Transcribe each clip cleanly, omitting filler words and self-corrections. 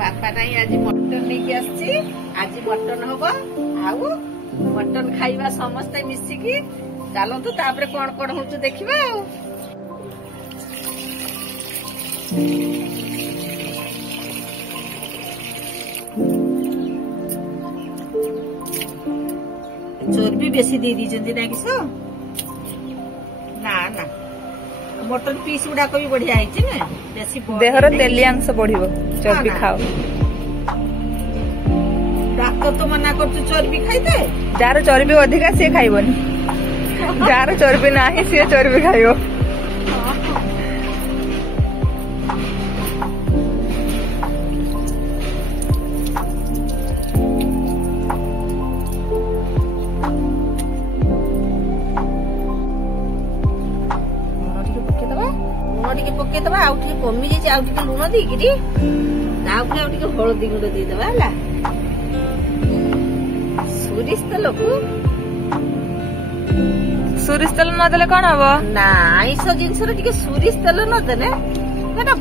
बापा नहीं आज मटन लेके आसी आज मटन हम आउ मटन खाइबा समस्ते मिसिकी चलतु तापर कौन कौन हो देखा चर्बी बेसी दे दी ना किस ना ना मटन पीस गुड़ाक भी बढ़िया है बेसी देहर तेलियांश बढ़िबो चर्बी खाओ डाक्टर तो मना कर चर्बी खाइते जार चर्बी अधिका सी खाइबनी जार चर्बी नाही सी चर्बी खाइबो पकेदबा आउ कमी जाए लुण देकि हलदी गुंड देदेबा सोरिष तेल को सोरिष तेल नदेले कौन हम ना आईस जिनस सोरिष तेल नदेले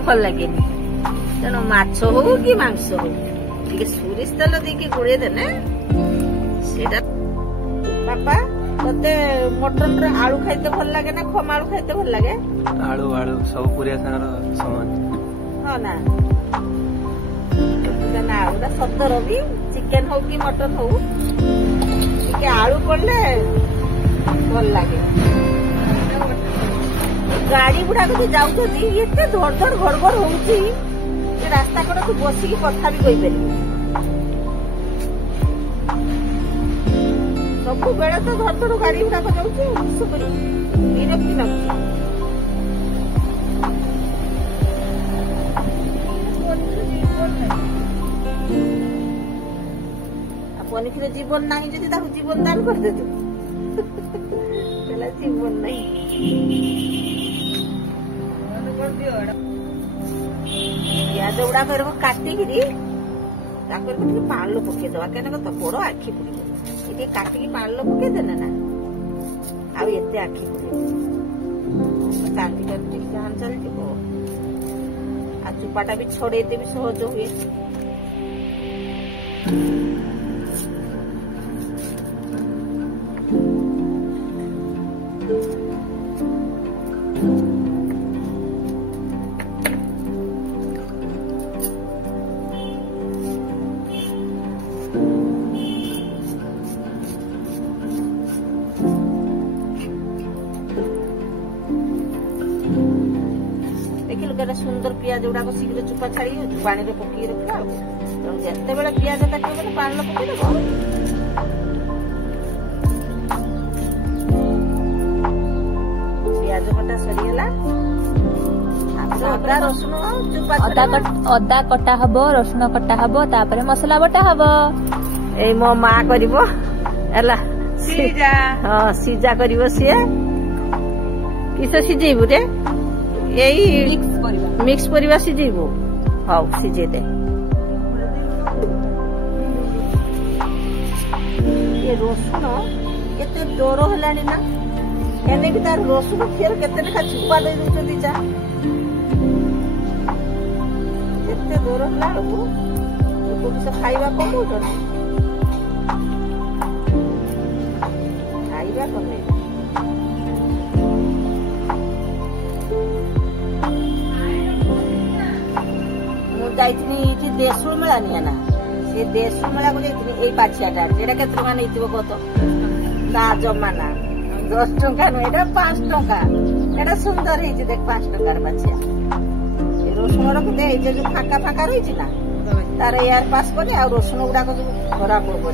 भल लगे तेणु माछ हो कि मांस हो सोरिष तेल देके गोड़े देने बापा तते मटन रे आलू खाइते भल लगे ना खम आलू खाइते भल लगे आलू आलू सब पुरिया सागर समान हां ना ना आलू सतर भी चिकन हो कि मटन हो कि आलू पड़ले भल लगे गाड़ी गुड़ा को जाउछथि एते धड़ धड़ घड़घड़ होउची रास्ता कड़ तू बसिकी कथा भी कहि पारि सब बेले तो धड़ धड़ गाड़ी गुड़ा को जाउची सुबरी विरक्ति लाଗୁଛି पनीर जीवन ना जीवन दान कर दे जीवन नहीं प्याज गुड़ा काटिकी पान पकईदे क्या तो बड़ आखि पड़े काटिकी पान पकईदे ना आते आखि पड़े कांदी जान चलती आ चुपाटा भी छड़ेदे भी सहज हुए सुंदर पियाज गुड़ा शीघ्र चुपा छाड़ी पानी में पकई रखा जिते बड़े पियाज काटे पान पकईदेव पियाज कटा सरीगला अदा रसुण चुपा अदा कटा हबो रसुण कटा हबो तापरे मसला बटा हबो ए मो मां करिवो एला सीजा हां सीजा करिवो सिए किस सिजेबु रे यही मिक्स परिवा सिजेबु हाउ सिजे दे ये रसुण केते डोरो हलानी ना एने भी तार रसुण फेर केते लेखा चुपा दे दिचो जा केते डोरो हला को से खाइबा कमो तो खाइबा कमे जाइए देशुल मेला नहीं ना से देशुल मेला को जाइए पाछियाटा जेटा के टका नहीं कत ना जमा ना 10 टंका नुह 5 टंका एटा सुंदर है देख 5 टंकार पाछिया रसुण रखते जो फाका फाका रही ना तार एयर पास कर रसुण गुड़ाक खराब हो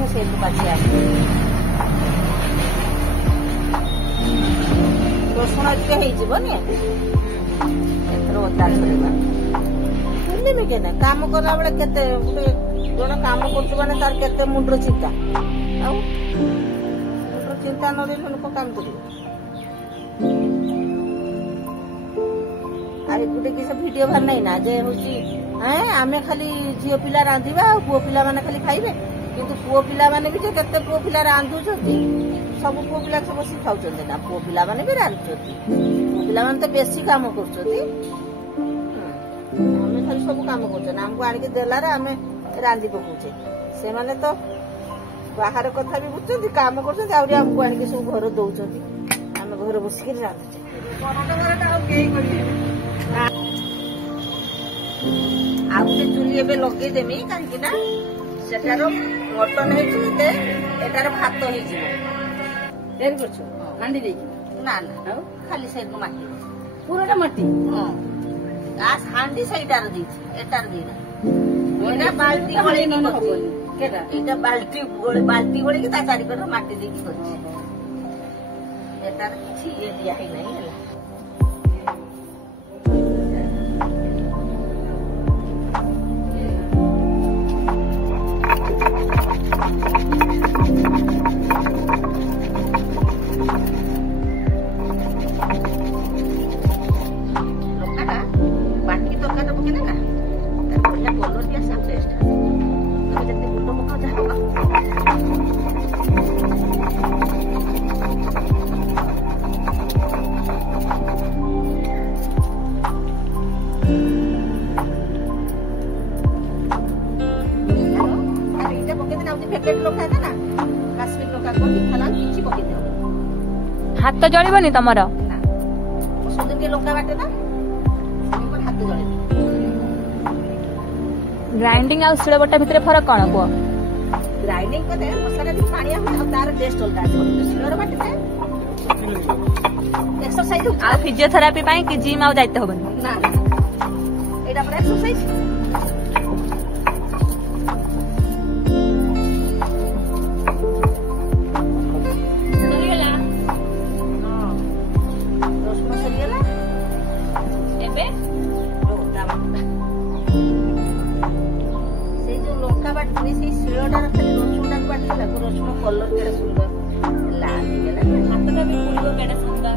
मुझे पाछिया रसुण होनी अदा छड़ा केना काम कला बेले केते जण काम करछु माने तार केते मुंडर चिंता आ मुंडर चिंता न रे लोक काम करियो आरे गुटे किस वीडियो भर नहीं ना जे होची हैं आमे खाली झियो पिला रांधिबा आ पुओ पिला माने खाली खाइबे किंतु पुओ पिला माने भी जे केते पुओ पिला रांधु छथि सब पुओ पिला सब बसी खाउ छथि ना पुओ पिला माने भी रांधु छथि पुओ पिला माने तो बेसी काम करछथि ଧରି ସବୁ କାମ କରୁଛନ୍ତି ଆମକୁ ଆଣିକି ଦେଲାରେ ଆମେ ରାନ୍ଧି ପକଉଛେ ସେମାନେ ତ ବାହାର କଥା ବି ବୁଝୁଛନ୍ତି କାମ କରୁଛନ୍ତି ଆହୁରି ଆମକୁ ଆଣିକି ସବୁ ଘର ଦଉଛନ୍ତି ଆମେ ଘରେ ବସିକି ରାନ୍ଧୁଛେ ଆଉ ଗୋଟେ ଚୁଲି ଏବେ ଲଗେଇଦେମି କାହିଁକି ନା ସେଟାର ମଟନ ହେଇଛି ଏଟାର ଭାତ ହେଇଯିବ ତିଆରି କରୁଛୁ ହାଣ୍ଡି ଦେଇକି ନା ନା ଆଉ ଖାଲି ସେଇଠୁ ମାଟି ପୁରାଟା ମାଟି ହଁ ହାଣ୍ଡି ସେଇଟାର ଦେଇଛି ଏଟାର ଦେଇନା ଏଇଟା ବାଲ୍ଟି ଗୋଳେଇକି ହବନି କେଟା ଏଇଟା ବାଲ୍ଟି ଗୋଳେଇକି ତା ଚାରିପଟେ ମାଟି ଦେଇକି କରିଛି ଏଟାର କିଛି ଇଏ ଦିଆ ହେଇନାହିଁ ହେଲା हाथ जलिबनी तमर ग्राइंडिंग आ शिलबट्टा भितर फरक कौन कह ग्राइंडिंग करते मसला भी पानी तार टेस्ट अलग शिलर बाटे एक्सरसाइज आ फिजियोथेरापी पाई कि जिम आउ जाइते होबन ना एटा पर एक्सरसाइज रसुण कलर केड़ा सुंदर लाल गेला हाथटा भी पुलियो केड़ा सुंदर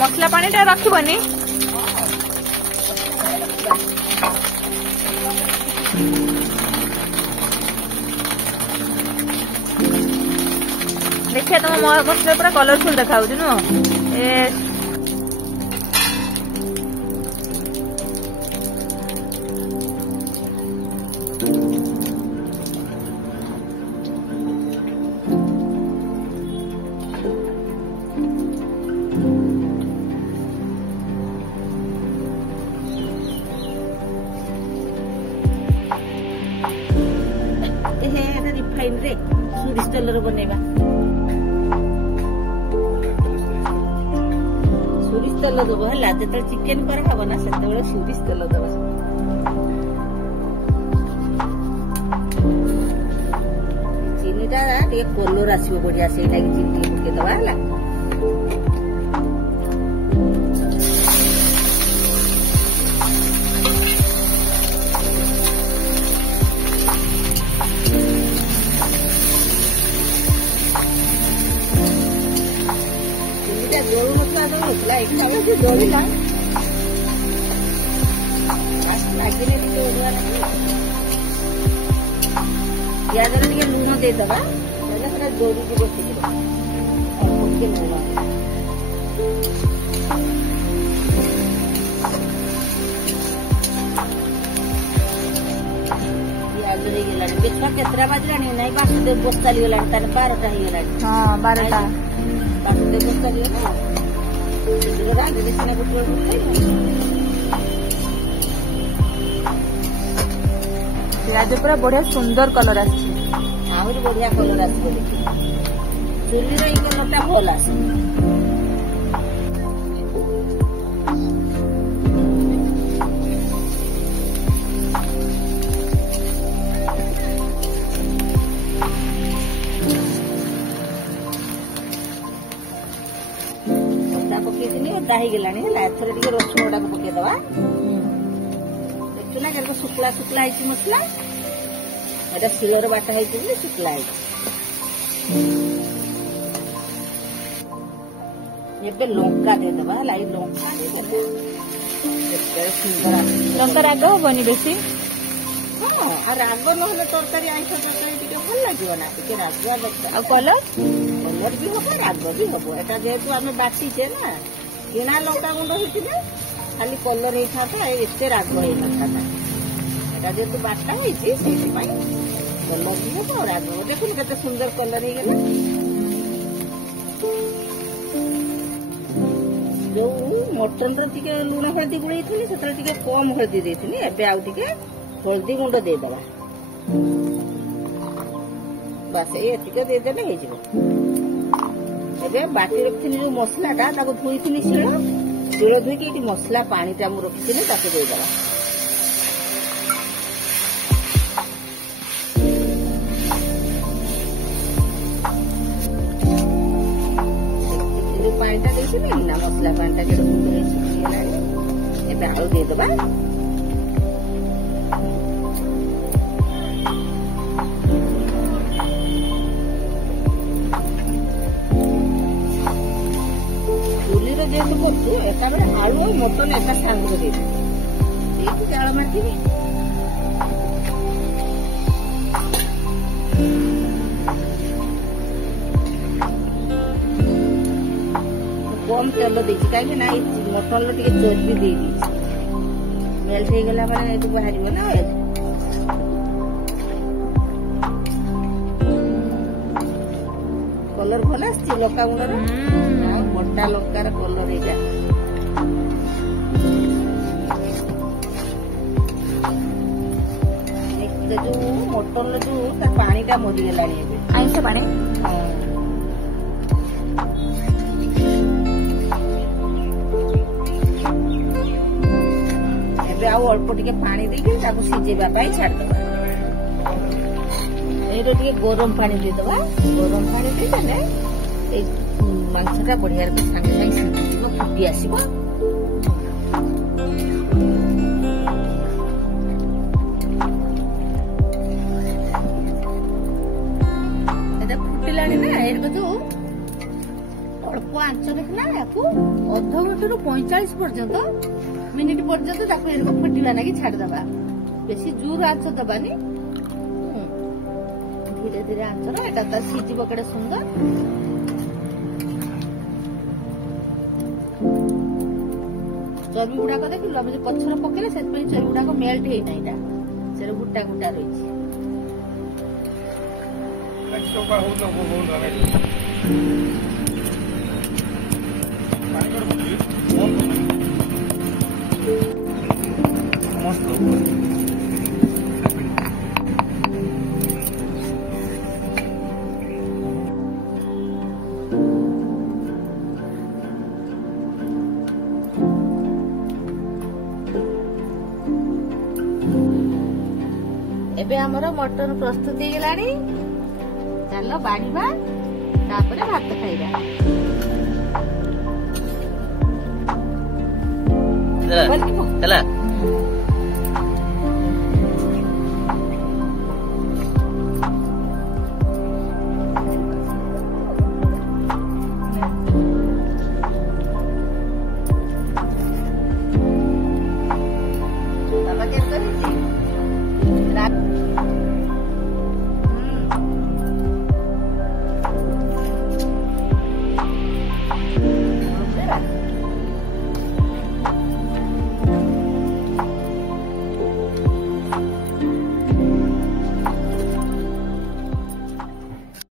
मसला पानी टा रखबनी देखिए तुम मसला पूरा कलरफुल देखा नु रिफाइन रे सोरिष तेल बनैबा सोरिष तेल दब है जो चिकेन कर हब ना से सोरिष तेल दब चीनीटा कलर आसो बढ़िया से चीनी पके दबा है यादर टे लुण देदबा जोड़ी की बसिଯିବ पियाज देखा केतरा बाजलानी नहीं बासुदेव बस चलीगला 12टा होगा हाँ 12टा बासुदेव बस चलीगला पियाज पूरा बढ़िया सुंदर कलर आसी बढ़िया कलर आस चुली कलर भल आस पकईनी अदा हो गला एथर टे रसुण गुड़ा पकईदबा सब शुक्ला शुक्ला है मसला एटा शिलर बाटा है शुक्ला है ଏବେ ଲଙ୍କା ଦେଇଦେବା ହେଲା ଏଇ ଲଙ୍କା ଦେଇଦେଲେ ସୁନ୍ଦର ଲଙ୍କା ରାଗ ହବନି ବେଶୀ ହଁ ଆଉ ରାଗ ନହେଲେ ତରକାରୀ ଆଇଁଷ ତରକାରୀ ଟିକେ ଭଲ ଲାଗିବ ନା ଟିକେ ରାଗୁଆ ଦରକାର ଆଉ କଲର ବି ହବ ରାଗ ବି ହବ ଏଟା ଯେହେତୁ ଆମେ ବାଟିଛେ ନା କିଣା ଲଙ୍କା ଗୁଣ୍ଡ ହେଇଥିଲେ ଖାଲି କଲର ହେଇଥାନ୍ତା ଏତେ ରାଗ ହେଇନଥାନ୍ତା ଏଟା ଯେହେତୁ ବାଟା ହେଇଛି ସେଇଥିପାଇଁ କଲର ବି ହବ ରାଗ ହବ ଦେଖୁନ କେତେ ସୁନ୍ଦର କଲର ହେଇଗଲା ଯୋଉ ମଟନରେ ଟିକେ ଲୁଣ ହଳଦୀ ଗୋଳେଇଥିଲି ସେଥିରେ ଟିକେ କମ ହଳଦୀ ଦେଇଥିଲି ଏବେ ଆଉ ଟିକେ ହଳଦୀ ଗୁଣ୍ଡ ଦେଇଦେବା ବାସ୍ ଏତିକି ଦେଇଦେଲେ ହେଇଯିବ ଏବେ ବାଟି ରଖିଥିଲି ଯୋଉ ମସଲାଟା ତାକୁ ଧୋଇଥିଲି ଶିଳ ଧୋଇକି ଏଠି ମସଲା ପାଣିଟା ମୁଁ ରଖିଥିଲି ତାକୁ ଦେଇଦେବା ପାଣିଟା ଦେଇଥିଲି ନା ମସଲା ପାଣିଟା କେତେ ସୁନ୍ଦର ଶୁଖିଗଲାଣି ଏବେ ଆଳୁ ଦେଇଦେବା ଚୁଲିରେ ଯେହେତୁ କରୁଛୁ ଏକାବେଳେ ଆଳୁ ଆଉ ମଟନ ଏକା ସାଙ୍ଗରେ ଦେଇଦେବି ଦେଇକି ଜାଳ ମାରିଥିବି कम तेल देती कहीं ना मटन टे चर्बी दे मेल्ट हो गला माने बाहर ना कलर भल आस लंका गुंडर मोटा लंकार कलर एटा जो मटन जो पानी टा मरीगला आइंस पानी ଆଉ ଅଳ୍ପ ଟିକେ ପାଣି ଦେଇକି ତାକୁ ସିଝେଇବା ପାଇଁ ଛାଡ଼ିଦେବା ଏଇଟା ଟିକେ ଗରମ ପାଣି ଦେଇଦେବା ଗରମ ପାଣି ଦେଇଦେଲେ ଏଇ ମାଂସଟା ବଢିଆ ସାଙ୍ଗେ ସାଙ୍ଗେ ସିଝିଯିବ ଫୁଟି ଆସିବ ଏଇଟା ଫୁଟିଲାଣି ନା ଏଇଟା ଯୋଉ ଅଳ୍ପ ଆଞ୍ଚ ଦେଖିଲା ୟାକୁ ଅଧ ଘଣ୍ଟାରୁ 45 ପର୍ଯ୍ୟନ୍ତ मिनिट पर्यंत फुटवा ना छाड़देवा बेसी जोर आंच दबानी धीरे धीरे आंचर एटा सीझ केड़े सुंदर चर्बी गुड़ाक देख पथर पकेले चर्बी गुड़ाक मेल्ट होना से गुटा गुटा रही एबे हमर मटन प्रस्तुत हो गलानी चलो बाड़ीबा तापरे भात खाइबा चला